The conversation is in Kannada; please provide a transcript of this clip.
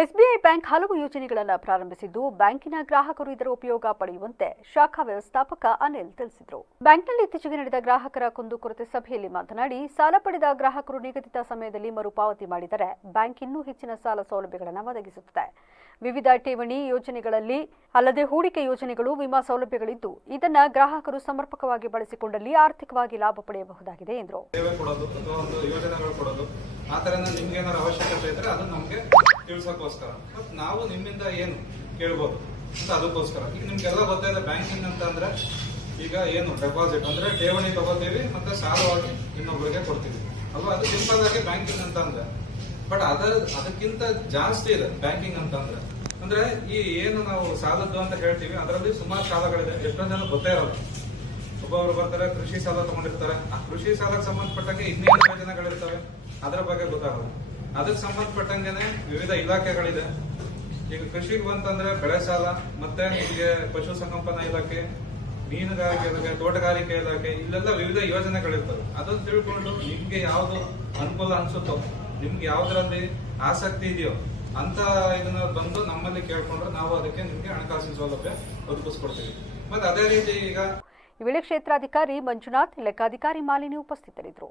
ಎಸ್ಬಿಐ ಬ್ಯಾಂಕ್ ಹಲವು ಯೋಜನೆಗಳನ್ನು ಪ್ರಾರಂಭಿಸಿದ್ದು ಬ್ಯಾಂಕಿನ ಗ್ರಾಹಕರು ಇದರ ಉಪಯೋಗ ಪಡೆಯುವಂತೆ ಶಾಖಾ ವ್ಯವಸ್ಥಾಪಕ ಅನಿಲ್ ತಿಳಿಸಿದರು. ಬ್ಯಾಂಕ್ನಲ್ಲಿ ಇತ್ತೀಚೆಗೆ ನಡೆದ ಗ್ರಾಹಕರ ಕುಂದುಕೊರತೆ ಸಭೆಯಲ್ಲಿ ಮಾತನಾಡಿ, ಸಾಲ ಪಡೆದ ಗ್ರಾಹಕರು ನಿಗದಿತ ಸಮಯದಲ್ಲಿ ಮರುಪಾವತಿ ಮಾಡಿದರೆ ಬ್ಯಾಂಕ್ ಇನ್ನೂ ಹೆಚ್ಚಿನ ಸಾಲ ಸೌಲಭ್ಯಗಳನ್ನು ಒದಗಿಸುತ್ತದೆ. ವಿವಿಧ ಠೇವಣಿ ಯೋಜನೆಗಳಲ್ಲಿ ಅಲ್ಲದೆ ಹೂಡಿಕೆ ಯೋಜನೆಗಳು, ವಿಮಾ ಸೌಲಭ್ಯಗಳಿದ್ದು ಇದನ್ನು ಗ್ರಾಹಕರು ಸಮರ್ಪಕವಾಗಿ ಬಳಸಿಕೊಂಡಲ್ಲಿ ಆರ್ಥಿಕವಾಗಿ ಲಾಭ ಪಡೆಯಬಹುದಾಗಿದೆ ಎಂದರು. ಅವಶ್ಯಕತೆ ಇದ್ರೆ ಅದು ನಮಗೆ ತಿಳಿಸೋಕ್ಕೋಸ್ಕರ ನಾವು ನಿಮ್ಮಿಂದ ಏನು ಕೇಳ್ಬೋದು ಅಂತ ಅದಕ್ಕೋಸ್ಕರ. ಈಗ ನಿಮ್ಗೆಲ್ಲ ಗೊತ್ತಾಯಿದೆ ಬ್ಯಾಂಕಿಂಗ್ ಅಂತ ಅಂದ್ರೆ ಈಗ ಏನು ಡೆಪಾಸಿಟ್ ಅಂದ್ರೆ ಠೇವಣಿ ತಗೋತೀವಿ ಮತ್ತೆ ಸಾಲವಾಗಿ ಇನ್ನೊಬ್ಬರಿಗೆ ಕೊಡ್ತೀವಿ ಅಲ್ವಾ. ಅದು ಸಿಂಪಲ್ ಆಗಿ ಬ್ಯಾಂಕಿಂಗ್ ಅಂತ ಅಂದ್ರೆ, ಬಟ್ ಅದಕ್ಕಿಂತ ಜಾಸ್ತಿ ಇದೆ ಬ್ಯಾಂಕಿಂಗ್ ಅಂತ ಅಂದ್ರೆ ಈ ಏನು ನಾವು ಸಾಲದ್ದು ಅಂತ ಹೇಳ್ತೀವಿ ಅದರಲ್ಲಿ ಸುಮಾರು ಸಾಲಗಳಿದೆ. ಎಷ್ಟೊಂದು ಜನ ಗೊತ್ತೇ ಇರಲ್ಲ. ಒಬ್ಬೊಬ್ರು ಬರ್ತಾರೆ, ಕೃಷಿ ಸಾಲ ತಗೊಂಡಿರ್ತಾರೆ, ಆ ಕೃಷಿ ಸಾಲಕ್ಕೆ ಸಂಬಂಧಪಟ್ಟಂಗೆ ಇನ್ನೇನು ಯೋಜನೆಗಳಿರ್ತವೆ ಅದರ ಬಗ್ಗೆ ಗೊತ್ತಾಗಲ್ಲ. ಅದಕ್ಕೆ ಸಂಬಂಧಪಟ್ಟಂಗೆನೆ ವಿವಿಧ ಇಲಾಖೆಗಳಿದೆ. ಈಗ ಕೃಷಿಗೆ ಬಂತಂದ್ರೆ ಬೆಳೆ ಸಾಲ, ಮತ್ತೆ ನಿಮಗೆ ಪಶು ಸಂಗೋಪನಾ ಇಲಾಖೆ, ಮೀನುಗಾರಿಕೆ ಇಲಾಖೆ, ತೋಟಗಾರಿಕೆ ಇಲಾಖೆ, ಇಲ್ಲೆಲ್ಲ ವಿವಿಧ ಯೋಜನೆಗಳಿರ್ತವೆ. ಅದನ್ನು ತಿಳ್ಕೊಂಡು ನಿಮ್ಗೆ ಯಾವ್ದು ಅನುಕೂಲ ಅನ್ಸುತ್ತೋ, ನಿಮ್ಗೆ ಯಾವ್ದ್ರಲ್ಲಿ ಆಸಕ್ತಿ ಇದೆಯೋ ಅಂತ ಇದನ್ನ ಬಂದು ನಮ್ಮಲ್ಲಿ ಕೇಳ್ಕೊಂಡ್ರೆ ನಾವು ಅದಕ್ಕೆ ನಿಮ್ಗೆ ಹಣಕಾಸಿನ ಸೌಲಭ್ಯ ಒದಗಿಸ್ಕೊಡ್ತೀವಿ. ಮತ್ತೆ ಅದೇ ರೀತಿ ಈಗ ಈ ವೇಳೆ ಕ್ಷೇತ್ರಾಧಿಕಾರಿ ಮಂಜುನಾಥ್, ಲೆಕ್ಕಾಧಿಕಾರಿ ಮಾಲಿನಿ ಉಪಸ್ಥಿತರಿದ್ದರು.